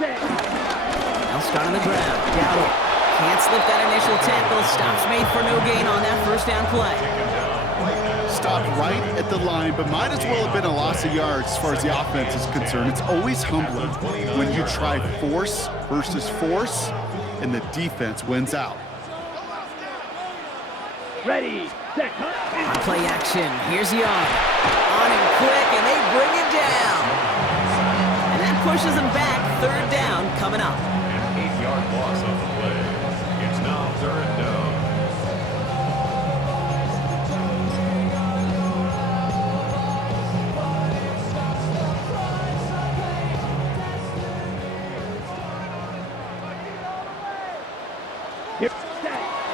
Now start on the ground. Dowdle can't slip that initial tackle. Stops made for no gain on that first down play. Stopped right at the line, but might as well have been a loss of yards as far as the offense is concerned. It's always humbling when you try force versus force, and the defense wins out. Ready, set, On play action, here's Young. On him quick, and they bring him down. And that pushes him back. Third down coming up. An 8-yard loss on the play. It's now third down.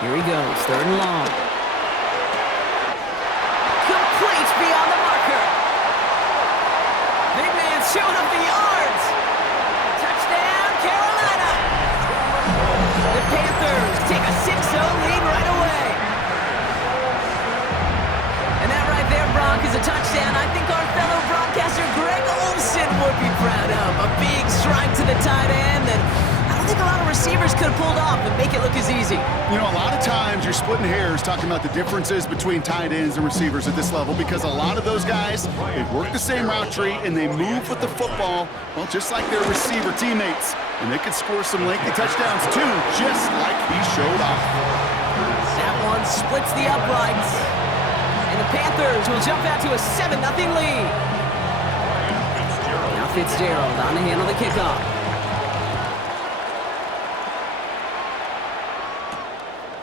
Here he goes, third and long. Complete beyond the marker. Big man showing up the yards. Touchdown, Carolina. The Panthers take a 6-0 lead right away. And that right there, Bronk, is a touchdown I think our fellow broadcaster Greg Olson would be proud of. A big strike to the tight end that I don't think a lot of receivers could have pulled off and make it look as easy. You know, a lot of times you're splitting hairs talking about the differences between tight ends and receivers at this level because a lot of those guys, they work the same route tree and they move with the football, well, just like their receiver teammates. And they can score some lengthy touchdowns too, just like he showed off. That one splits the uprights. And the Panthers will jump out to a 7-0 lead. Now Fitzgerald on to handle the kickoff.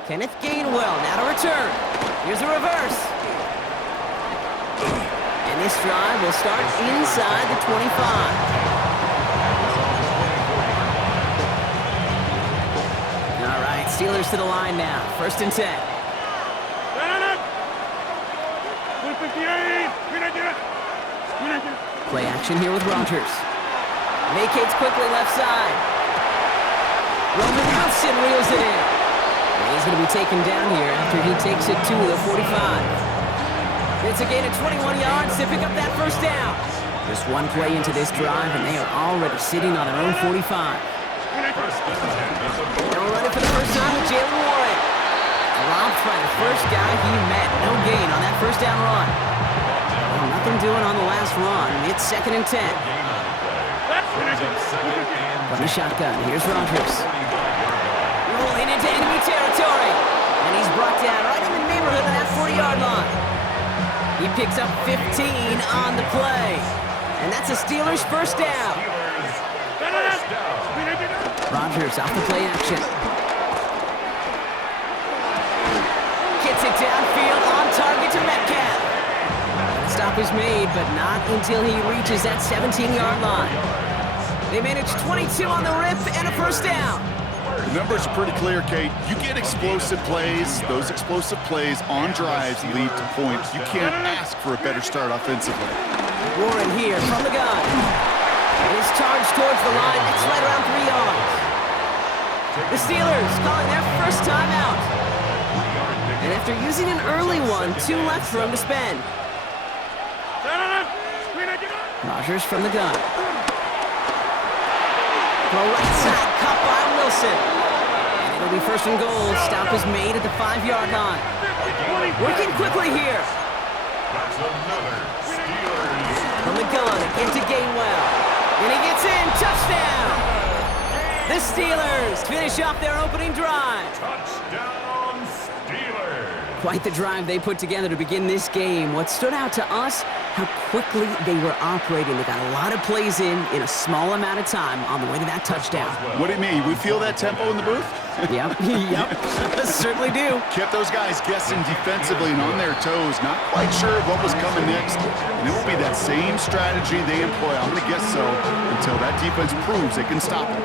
Kenneth Gainwell now to return. Here's a reverse. And this drive will start inside the 25. All right, Steelers to the line now. First and 10. Play action here with Rodgers. Vacates quickly left side. Roman Wilson reels it in. And he's going to be taken down here after he takes it to the 45. It's a gain of 21 yards to pick up that first down. Just one play into this drive, and they are already sitting on their own 45. They'll run it for the first time with Jalen Warren. Dropped by the first guy he met. No gain on that first down run. Well, nothing doing on the last run. It's second and 10. From the shotgun, here's Rodgers. Rolling into enemy territory. And he's brought down right in the neighborhood of that 40-yard line. He picks up 15 on the play. And that's a Steelers first down. Rodgers off the play action. Gets it downfield on target to Metcalf. Stop is made, but not until he reaches that 17-yard line. They manage 22 on the rip and a first down. The numbers are pretty clear, Kate. You get explosive plays. Those explosive plays on drives lead to points. You can't ask for a better start offensively. Warren here from the gun. He's charged towards the line. It's right around 3 yards. The Steelers calling their first timeout. And after using an early one, 2 left for him to spend. Rodgers from the gun. The right side cut by Wilson. And it'll be first and goal. Stop is made at the 5-yard line. Working quickly here. From the gun, into Gainwell. And he gets in. Touchdown! The Steelers finish off their opening drive. Touchdown, Steelers! Quite the drive they put together to begin this game. What stood out to us, how quickly they were operating. They got a lot of plays in a small amount of time on the way to that touchdown. What do you mean? We feel that tempo in the booth? Yep, certainly do. Kept those guys guessing defensively and on their toes, not quite sure what was coming next. And it will be that same strategy they employ, I'm going to guess so, until that defense proves they can stop it.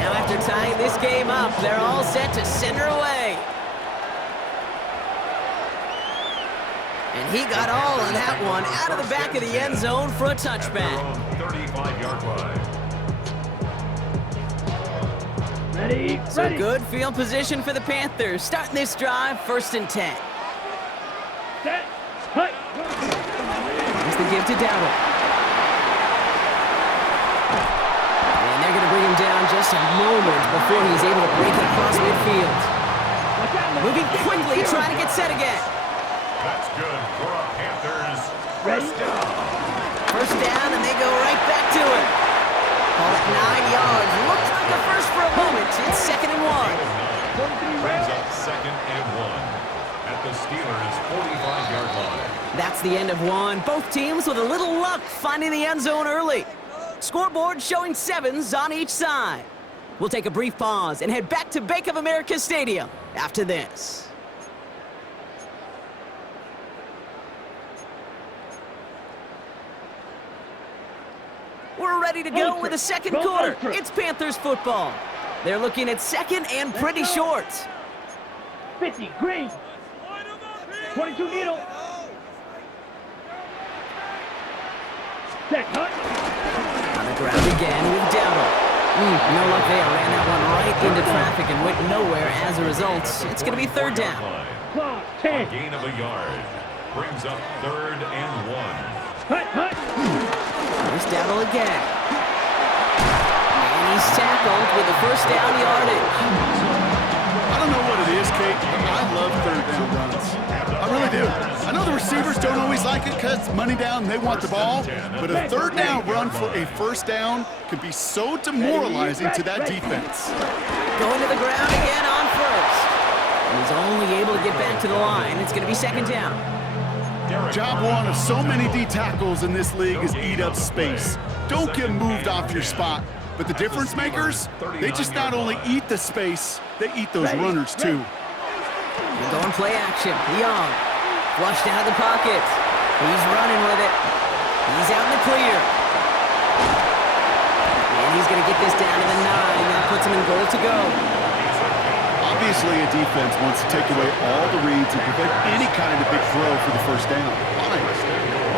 Now after tying this game up, they're all set to send her away. And he got all of that one out of the back of the end zone for a touchback. 35-yard line. ready, So ready. good field position for the Panthers. Starting this drive, first and 10. Set, cut. the give to Dowdle. And they're going to bring him down just a moment before he's able to break it across midfield. Moving quickly, trying to get set again. That's good for a Panthers first down. First down, and they go right back to it. Call it 9 yards. Looked like a first for a moment. It's 2nd and 1. Brings up 2nd and 1 at the Steelers' 45-yard line. That's the end of one. Both teams with a little luck finding the end zone early. Scoreboard showing 7s on each side. We'll take a brief pause and head back to Bank of America Stadium after this. We're ready to go with the second quarter. It's Panthers football. They're looking at 2nd and pretty short. 50, green. 22 needle. Set, cut. On the ground again with Dowdle. No luck there. Ran that one right into traffic and went nowhere as a result. It's going to be 3rd down. Clock, A 10. gain of a yard. Brings up 3rd and 1. Cut, cut. Here's Dowdle again. And he's tackled with the first down yardage. I don't know what it is, Kate, but I love 3rd down runs. I really do. I know the receivers don't always like it because it's money down and they want the ball, but a 3rd down run for a first down can be so demoralizing to that defense. Going to the ground again on first. And he's only able to get back to the line. It's going to be 2nd down. Job one of so many D tackles in this league is eat up space. Don't get moved off your spot. But the difference makers, they just not only eat the space, they eat those runners too. We're going play action. Young. Flushed out of the pocket. He's running with it. He's out in the clear. And he's going to get this down to the 9. That puts him in goal to go. Obviously, a defense wants to take away all the reads and prevent any kind of big throw for the first down. Fine.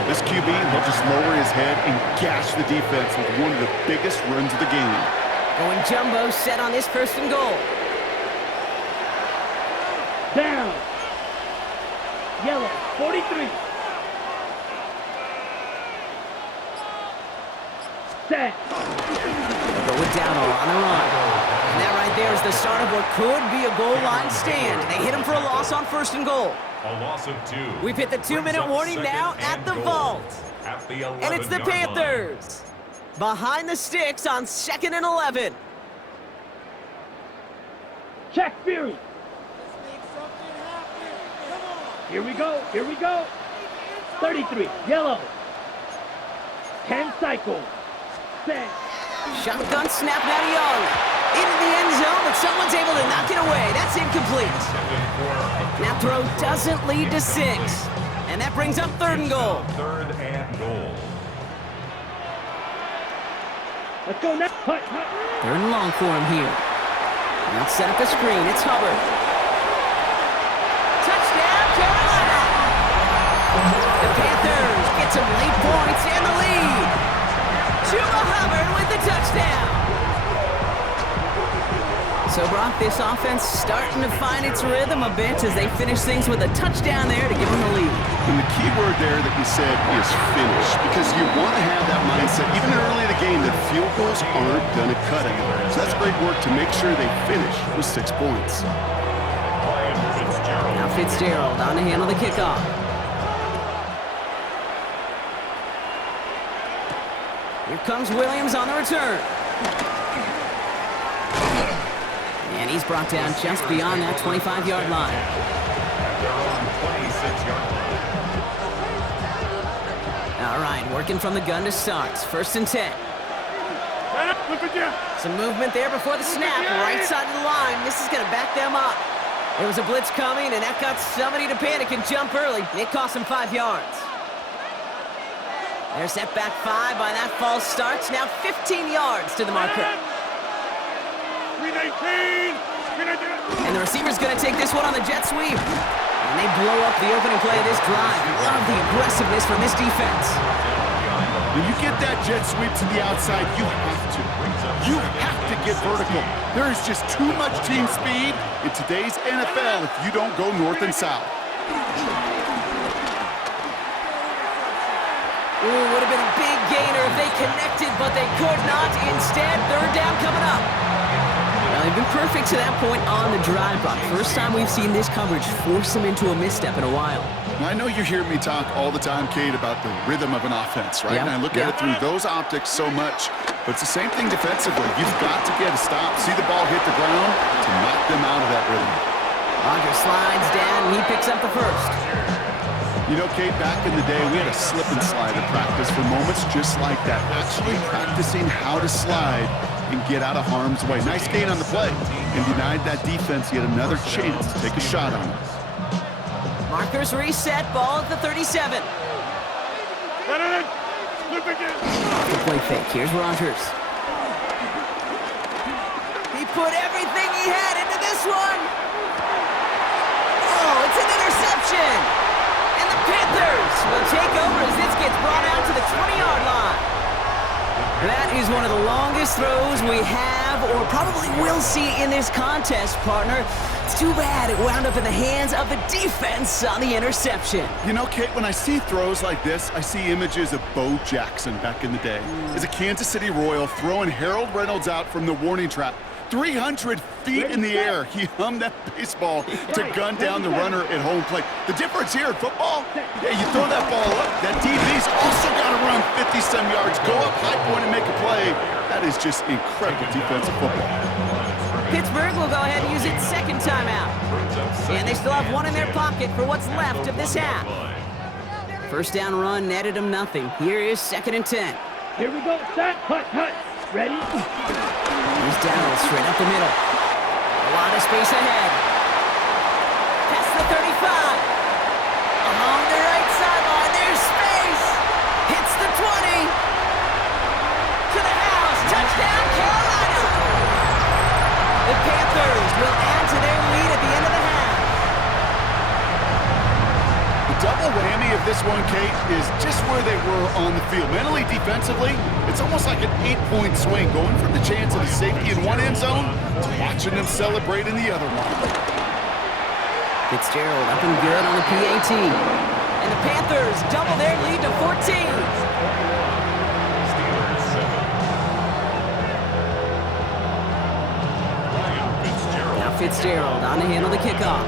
Well, this QB, he'll just lower his head and gash the defense with one of the biggest runs of the game. Going jumbo set on this 1st and goal. Down. Yellow, 43. Set. They'll go with Dowdle on the run. And that right there is the start of what could be a goal line stand. They hit him for a loss on 1st and goal. A loss of 2. We've hit the 2-minute warning now at the vault. At the 11-yard And it's the Panthers. Behind the sticks on 2nd and 11. Check Fury. Here we go, here we go. 33, yellow. 10 cycle. Set. Shotgun snap now to Young. Into the end zone, but someone's able to knock it away. That's incomplete. That throw doesn't lead to 6. And that brings up 3rd and goal. 3rd and goal. Let's go now. Hut, hut. 3rd and long for him here. Now set up the screen. It's Hubbard. Touchdown, Carolina! The Panthers get some late points and the lead. Chuba Hubbard with the touchdown. So, Brock, this offense starting to find its rhythm a bit as they finish things with a touchdown there to give them the lead. And the key word there that you said is finish, because you want to have that mindset, even early in the game, that field goals aren't going to cut it. So that's great work to make sure they finish with 6 points. Now Fitzgerald on to handle the kickoff. Here comes Williams on the return. And he's brought down just beyond that 25-yard line. At their own 26-yard line. All right, working from the gun to start. 1st and 10. Some movement there before the snap. Right side of the line. This is going to back them up. There was a blitz coming, and that got somebody to panic and jump early. It cost them 5 yards. They're set back 5 by that false start. Now 15 yards to the marker. And the receiver's going to take this one on the jet sweep. And they blow up the opening play of this drive. Love the aggressiveness from this defense. When you get that jet sweep to the outside, you have to. You have to get vertical. There is just too much team speed in today's NFL if you don't go north and south. Ooh, would have been a big gainer if they connected, but they could not. Instead, third down coming up. Well, they've been perfect to that point on the drive, Buck. First time we've seen this coverage force them into a misstep in a while. I know you hear me talk all the time, Kate, about the rhythm of an offense, right? Yeah. And I look at it through those optics so much, but it's the same thing defensively. You've got to get a stop, see the ball hit the ground to knock them out of that rhythm. Rodgers slides down, and he picks up the first. You know, Kate, back in the day, we had a slip and slide at practice for moments just like that, actually practicing how to slide and get out of harm's way. Nice gain on the play, and denied that defense yet another chance to take a shot on it. Markers reset, ball at the 37. The play fake, here's Rodgers. He put everything he had into this one. Oh, it's an interception. And the Panthers will take over as this gets brought out to the 20-yard line. That is one of the longest throws we have or probably will see in this contest, partner. It's too bad it wound up in the hands of the defense on the interception. You know, Kate, when I see throws like this, I see images of Bo Jackson back in the day. As a Kansas City Royal throwing Harold Reynolds out from the warning trap. 300 feet in the air, he hummed that baseball to gun down the runner at home plate. The difference here in football, yeah, you throw that ball up, that DB's also got to run 50-some yards, go up high point and make a play. That is just incredible defensive football. Pittsburgh will go ahead and use its second timeout. And they still have one in their pocket for what's left of this half. First down run netted them nothing. Here is 2nd and 10. Here we go. Set. Hut. Ready? Here's Dowdle straight up the middle. A lot of space ahead. Past the 35. Along the right sideline, there's space. Hits the 20. To the house. Touchdown, Carolina. The Panthers will add to their lead at the end of the half. The double whammy of this one, Kate, is just where they were on the field. Mentally, defensively, it's almost like an 8-point swing, going from the chance of the safety in one end zone to watching them celebrate in the other one. Fitzgerald up and good on the PAT. And the Panthers double their lead to 14. Now Fitzgerald on to handle the kickoff.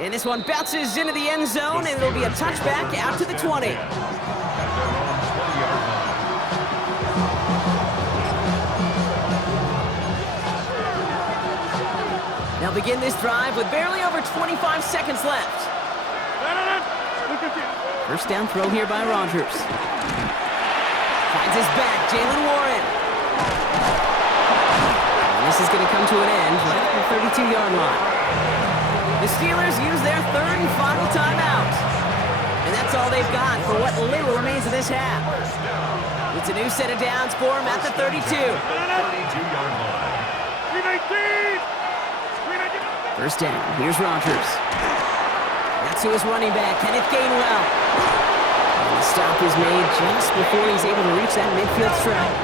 And this one bounces into the end zone, and it'll be a touchback out to the 20. They'll begin this drive with barely over 25 seconds left. First down throw here by Rodgers. Finds his back, Jalen Warren. And this is going to come to an end right at the 32-yard line. The Steelers use their third and final timeout. And that's all they've got for what little remains of this half. It's a new set of downs for them at the 32. 32-yard line. First down, here's Rodgers. That's to his running back, Kenneth Gainwell. And the stop is made just before he's able to reach that midfield strike.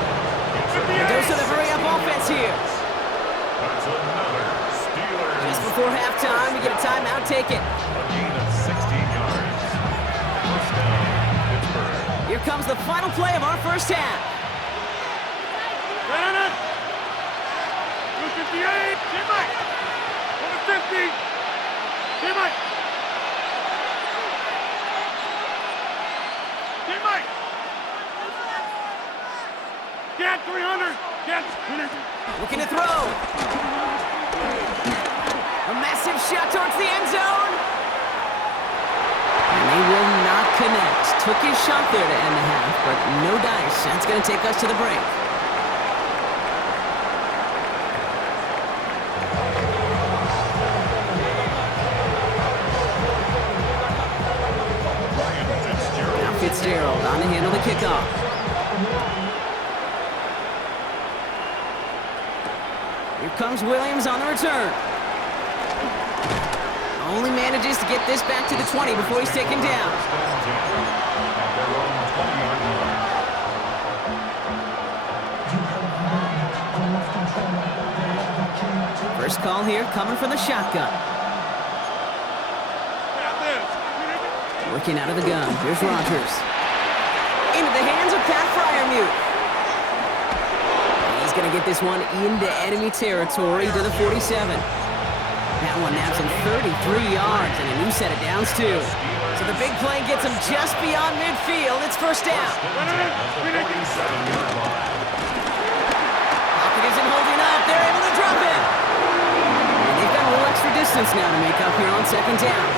A dose of the hurry-up offense here. That's another Steelers. Just before halftime, we get a timeout taken. A gain of 16 yards. First down, Pittsburgh. Here comes the final play of our first half. 58. Get Mike. Over 50. Get Mike. Get Mike. Get 300. Get 300. Looking to throw. A massive shot towards the end zone. And they will not connect. Took his shot there to end the half, but no dice. That's going to take us to the break. Now Fitzgerald on to handle the kickoff. Here comes Williams on the return. Only manages to get this back to the 20 before he's taken down. First call here coming from the shotgun. Working out of the gun. Here's Rodgers. Into the hands of Pat Fryermuth. He's going to get this one into enemy territory to the 47. That one naps him 33 yards and a new set of downs, too. So the big play gets him just beyond midfield. It's first down. Pocket isn't holding up. They're able to drop it. And they've got a little extra distance now to make up here on second down.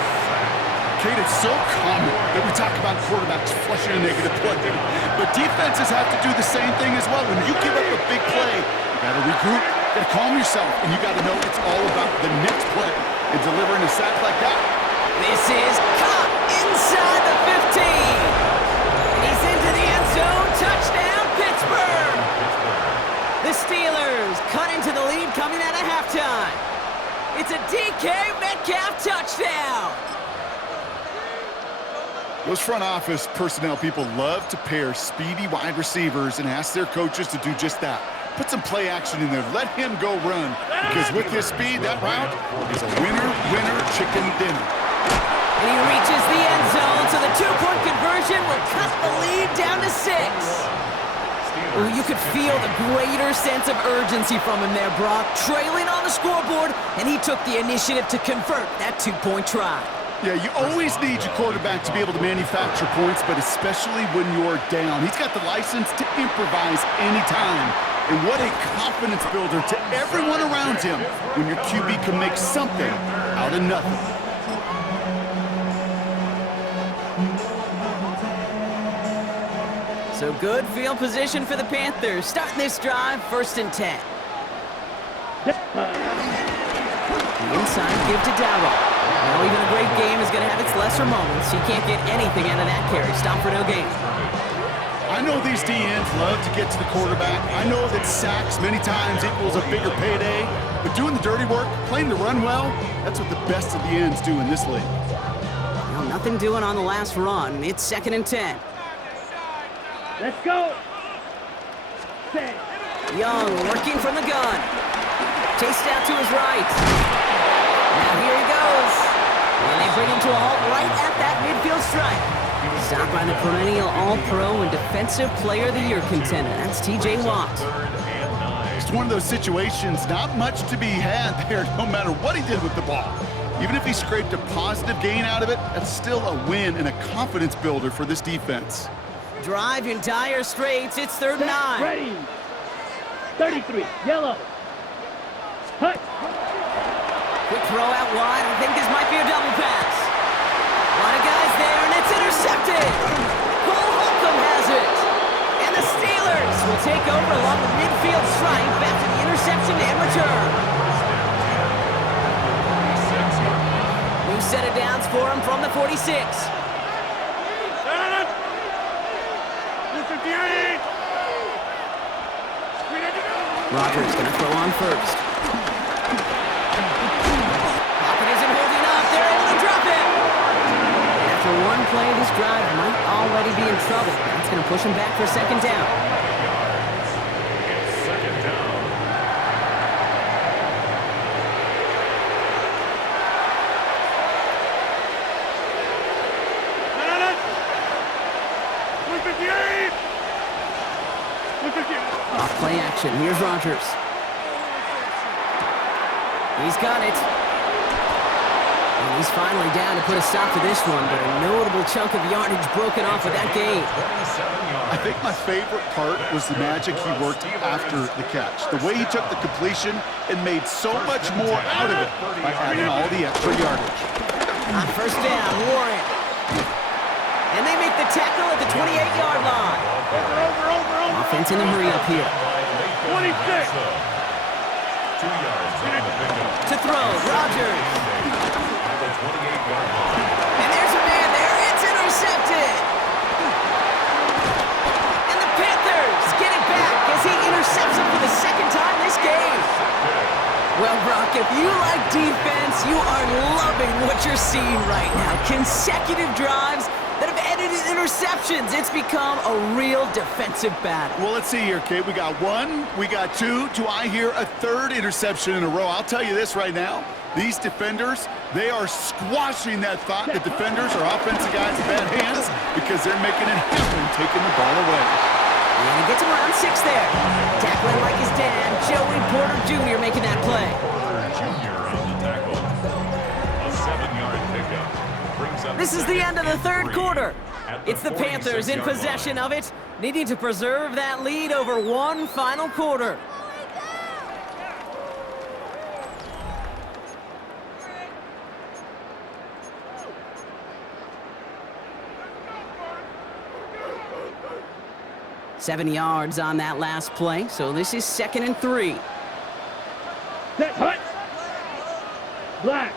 Kate, it's so common that we talk about quarterbacks flushing a negative play. But defenses have to do the same thing as well. When you give up a big play, you got to regroup, you got to calm yourself, and you got to know it's all about the next play. And delivering a sack like that. This is caught inside the 15. And he's into the end zone. Touchdown, Pittsburgh. The Steelers cut into the lead coming out of halftime. It's a DK Metcalf touchdown. Those front office personnel people love to pair speedy wide receivers and ask their coaches to do just that. Put some play action in there. Let him go run. Because with his speed, that route is a winner, chicken dinner. And he reaches the end zone, so the two-point conversion will cut the lead down to 6. Ooh, you could feel the greater sense of urgency from him there, Brock. Trailing on the scoreboard, and he took the initiative to convert that two-point try. Yeah, you always need your quarterback to be able to manufacture points, but especially when you're down. He's got the license to improvise anytime. And what a confidence builder to everyone around him when your QB can make something out of nothing. So good field position for the Panthers. Starting this drive, 1st and 10. The inside give to Dowdle. Now even a great game is going to have its lesser moments. He can't get anything out of that carry. Stop for no gain. I know these DNs love to get to the quarterback. I know that sacks many times equals a bigger payday. But doing the dirty work, playing the run well, that's what the best of the ends do in this league. Well, nothing doing on the last run. It's 2nd and 10. Let's go. Young working from the gun. Chased out to his right. Now here he goes. And they bring him to a halt right at that midfield stripe. Stopped by the perennial All-Pro and Defensive Player of the Year contender. That's T.J. Watt. It's one of those situations, not much to be had there, no matter what he did with the ball. Even if he scraped a positive gain out of it, that's still a win and a confidence builder for this defense. Drive in dire straits. It's 3rd and 9. Ready. 33. Yellow. Hut. Quick throw out wide. I think this might be a double pass. A lot of guys there, and it's intercepted. Cole Holcomb has it. And the Steelers will take over along the midfield stripe after the interception and return. New set of downs for him from the 46. Rodgers going to throw on first. Pocket isn't holding up. They're able to drop it. After one play, this drive might already be in trouble. That's going to push him back for 2nd down. It's 2nd down. Off play action. Here's Rodgers. He's got it. And he's finally down to put a stop to this one, but a notable chunk of yardage broken off with that gain. I think my favorite part was the magic he worked after the catch. The way he took the completion and made so much more out of it by adding all the extra yardage. On 1st down, Warren. And they make the tackle at the 28-yard line. Over. Offense in a hurry-up here. 26. 2 yards on the pickup. To throw, Rodgers. At the 28-yard line. And there's a man there. It's intercepted. And the Panthers get it back as he intercepts him for the 2nd time this game. Well, Brock, if you like defense, you are loving what you're seeing right now. Consecutive drives that have ended in interceptions. It's become a real defensive battle. Well, let's see here, Kate. We got 1, we got 2. Do I hear a 3rd interception in a row? I'll tell you this right now. These defenders, they are squashing that thought that defenders are offensive guys in bad hands because they're making it happen, taking the ball away. And he gets him around 6 there. Tackling like his dad, Joey Porter Jr. making that play. Porter Jr. on the tackle. A 7-yard pickup brings up. This is the end of the third quarter. At It's the Panthers in 46-yard possession line. of it, needing to preserve that lead over one final quarter. Seven yards on that last play, so this is 2nd and 3. Set, hut. Black.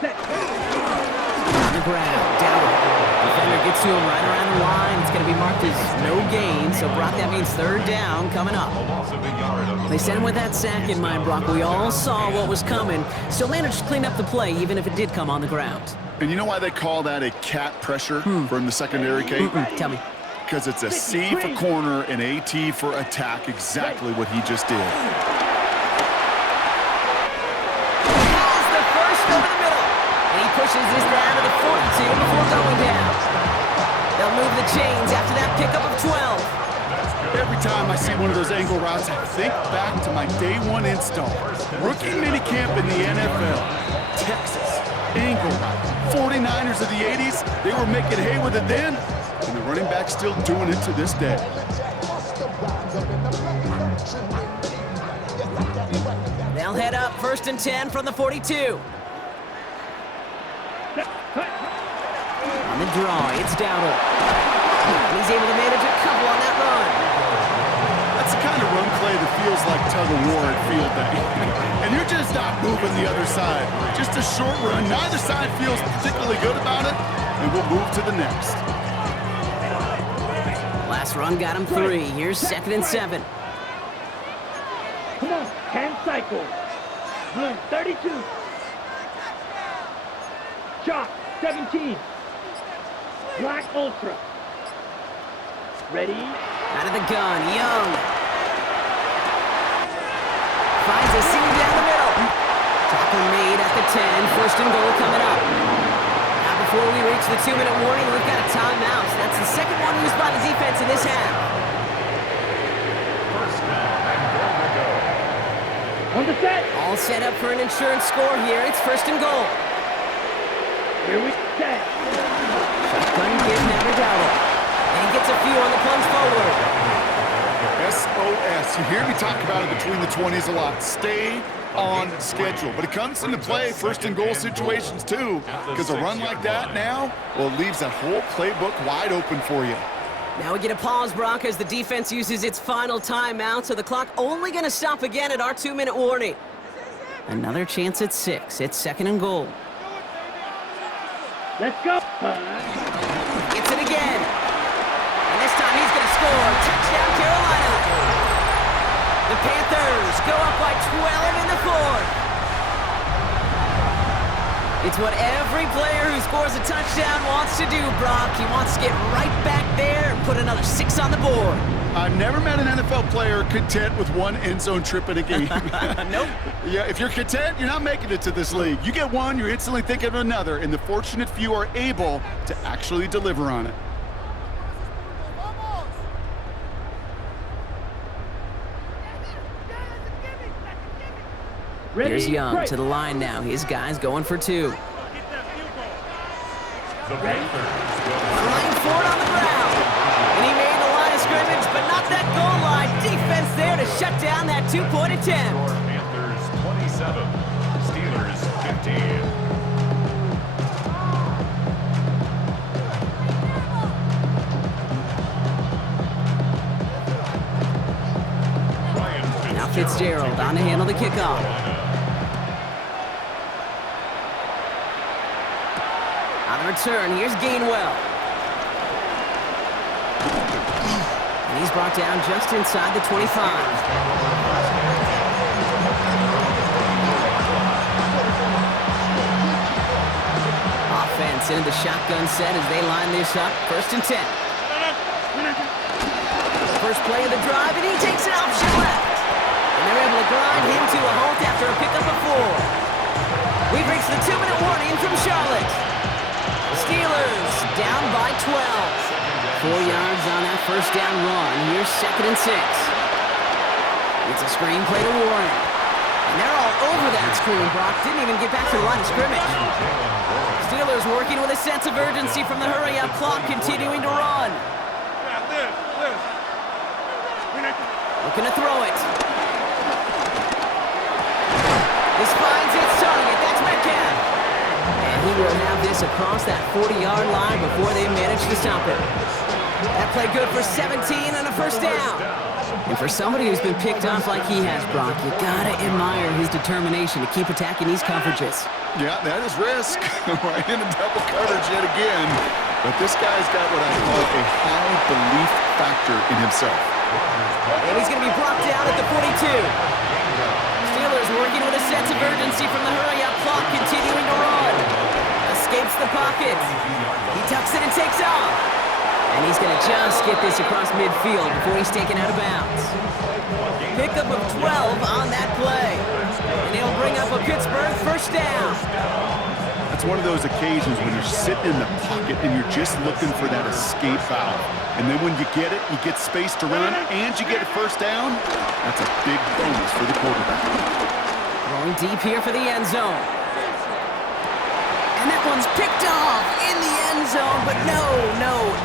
Set. On the ground, Dowdle. Defender gets to him right around the line. It's going to be marked as no gain, so Brock, that means 3rd down coming up. A loss of a yard on the They sent him with that sack in mind, Brock. We all saw what was coming. Still managed to clean up the play, even if it did come on the ground. And you know why they call that a cat pressure from the secondary, Kate? Tell me. Because it's a C for corner and a T for attack, exactly what he just did. Has the first over the middle. And he pushes this down to the 42 before going down. They'll move the chains after that pickup of 12. Every time I see one of those angle routes, I think back to my day one install. Rookie minicamp in the NFL. Texas, angle route. 49ers of the 80s, they were making hay with it then. And the running back's still doing it to this day. They'll head up 1st and 10 from the 42. On the draw, it's Dowdle. And he's able to manage a couple on that run. That's the kind of run play that feels like tug-of-war at field day. And you're just not moving the other side. Just a short run. Neither side feels particularly good about it, and we'll move to the next. Last run got him 3. Here's 2nd and 7. Come on, 10 cycles. Blue, 32. Chalk, 17. Black Ultra. Ready? Out of the gun, Young. Finds a seam down the middle. Tackle made at the 10. 1st and goal coming up. Now before we reach the 2-minute warning, we've got a timeout. That's the second one used by the defense in this half. First down and goal to go. On the set. All set up for an insurance score here. It's 1st and goal. Here we set. Shotgun give now to Dowdle. And he gets a few on the plunge forward. SOS. You hear me talk about it between the 20s a lot. Stay on schedule. But it comes into play 1st and goal situations too. Because a run like that now, well, it leaves that whole playbook wide open for you. Now we get a pause, Brock, as the defense uses its final timeout, so the clock only going to stop again at our 2-minute warning. Another chance at 6. It's 2nd and goal. Let's go. Gets it again. And this time he's going to score. Touchdown, Carolina. The Panthers go up by 12 in the 4th. It's what every player who scores a touchdown wants to do, Brock. He wants to get right back there and put another 6 on the board. I've never met an NFL player content with one end zone trip in a game. Nope. Yeah, if you're content, you're not making it to this league. You get one, you're instantly thinking of another, and the fortunate few are able to actually deliver on it. Ready? Here's Young Break. to the line now. His guy's going for 2. The Panthers go Flying forward on the ground. And he made the line of scrimmage, but not that goal line. Defense there to shut down that 2-point attempt. Panthers 27, Steelers 15. Now Fitzgerald on to handle the kickoff. On the return, here's Gainwell. And he's brought down just inside the 25. Offense into the shotgun set as they line this up. 1st and 10. First play of the drive, and he takes an option left. And they're able to grind him to a halt after a pickup of 4. We've reached the 2-minute warning from Charlotte. Steelers down by 12. 4 yards on that first down run. Here's 2nd and 6. It's a screen play to Warren. And they're all over that screen. Brock didn't even get back to the line of scrimmage. Steelers working with a sense of urgency from the hurry-up clock, continuing to run. Looking to throw it. This finds its target. That's Metcalf. And he will have this across that 40-yard line before they manage to stop it. That play good for 17 and a first down. And for somebody who's been picked off like he has, Brock, you gotta admire his determination to keep attacking these coverages. Yeah, that is risk. Right into double coverage yet again. But this guy's got what I call a high belief factor in himself. And he's going to be brought down at the 42. Steelers working with a sense of urgency from the hurry-up clock, continuing to run. Escapes the pocket. He tucks it and takes off. And he's going to just get this across midfield before he's taken out of bounds. Pickup of 12 on that play. And he'll bring up a Pittsburgh first down. It's one of those occasions when you're sitting in the pocket and you're just looking for that escape valve. And then when you get it, you get space to run, and you get a first down. That's a big bonus for the quarterback. Going deep here for the end zone. And that one's picked off in the end zone, but no,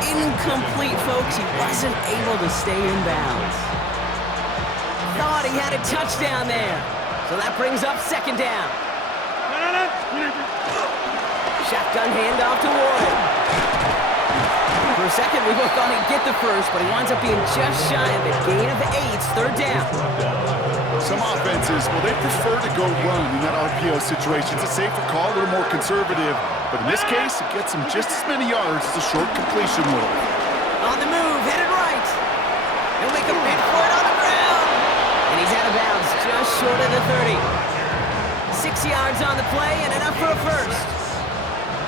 incomplete, folks. He wasn't able to stay in bounds. Thought he had a touchdown there. So that brings up 2nd down. Shotgun handoff to Warren. For a second, we both thought he'd get the first, but he winds up being just shy of it. Gain of 8, 3rd down. Some offenses, well, they prefer to go run in that RPO situation. It's a safer call, a little more conservative. But in this case, it gets him just as many yards as a short completion will. On the move, headed right. He'll make a big for it on the ground. And he's out of bounds, just short of the 30. 6 yards on the play and enough for a first.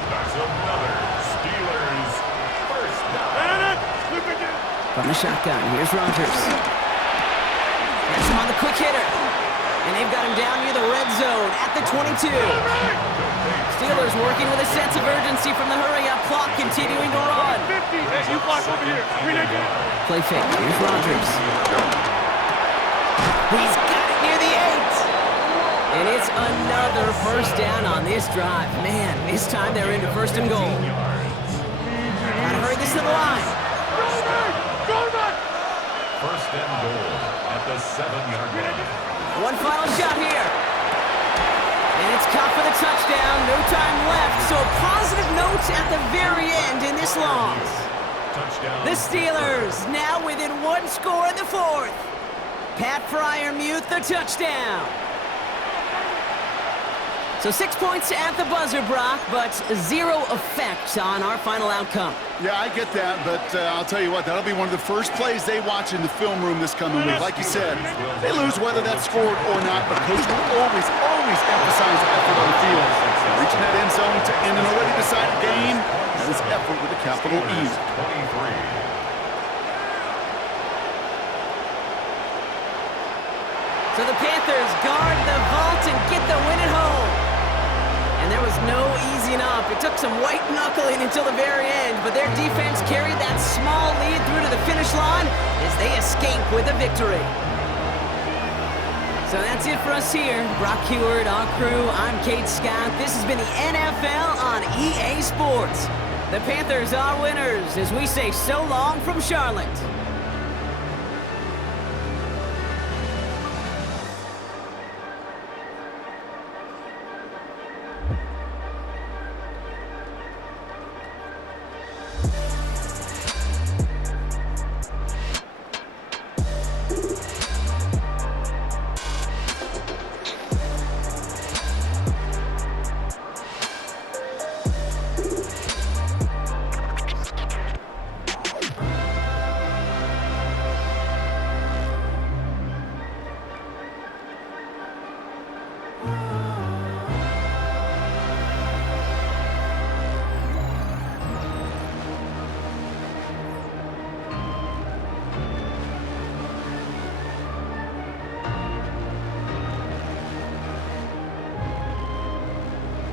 That's another Steelers first down. From the shotgun, here's Rodgers. That's him on the quick hitter. And they've got him down near the red zone at the 22. Steelers working with a sense of urgency from the hurry-up clock, continuing to run. 50. Hey, you block over here. Play fake, here's Rodgers. He's got it near the 8. And it's another first down on this drive. Man, this time they're into 1st and goal. Gotta hurry this to the line. First and goal at the 7-yard line. One final shot here. And it's caught for the touchdown. No time left. So a positive note at the very end in this loss. Touchdown. The Steelers now within 1 score in the 4th. Pat Freiermuth the touchdown. So 6 points at the buzzer, Brock, but 0 effect on our final outcome. Yeah, I get that, but I'll tell you what, that'll be one of the first plays they watch in the film room this coming week. Like you said, they lose whether that's scored or not, but Coach will always emphasize effort on the field. Reaching that end zone to end an already decided game, that is effort with a capital E. 23. So the Panthers guard the vault and get the win at home. And there was no easing up. It took some white knuckling until the very end, but their defense carried that small lead through to the finish line as they escape with a victory. So that's it for us here. Brock Heward, our crew, I'm Kate Scott. This has been the NFL on EA Sports. The Panthers are winners as we say so long from Charlotte.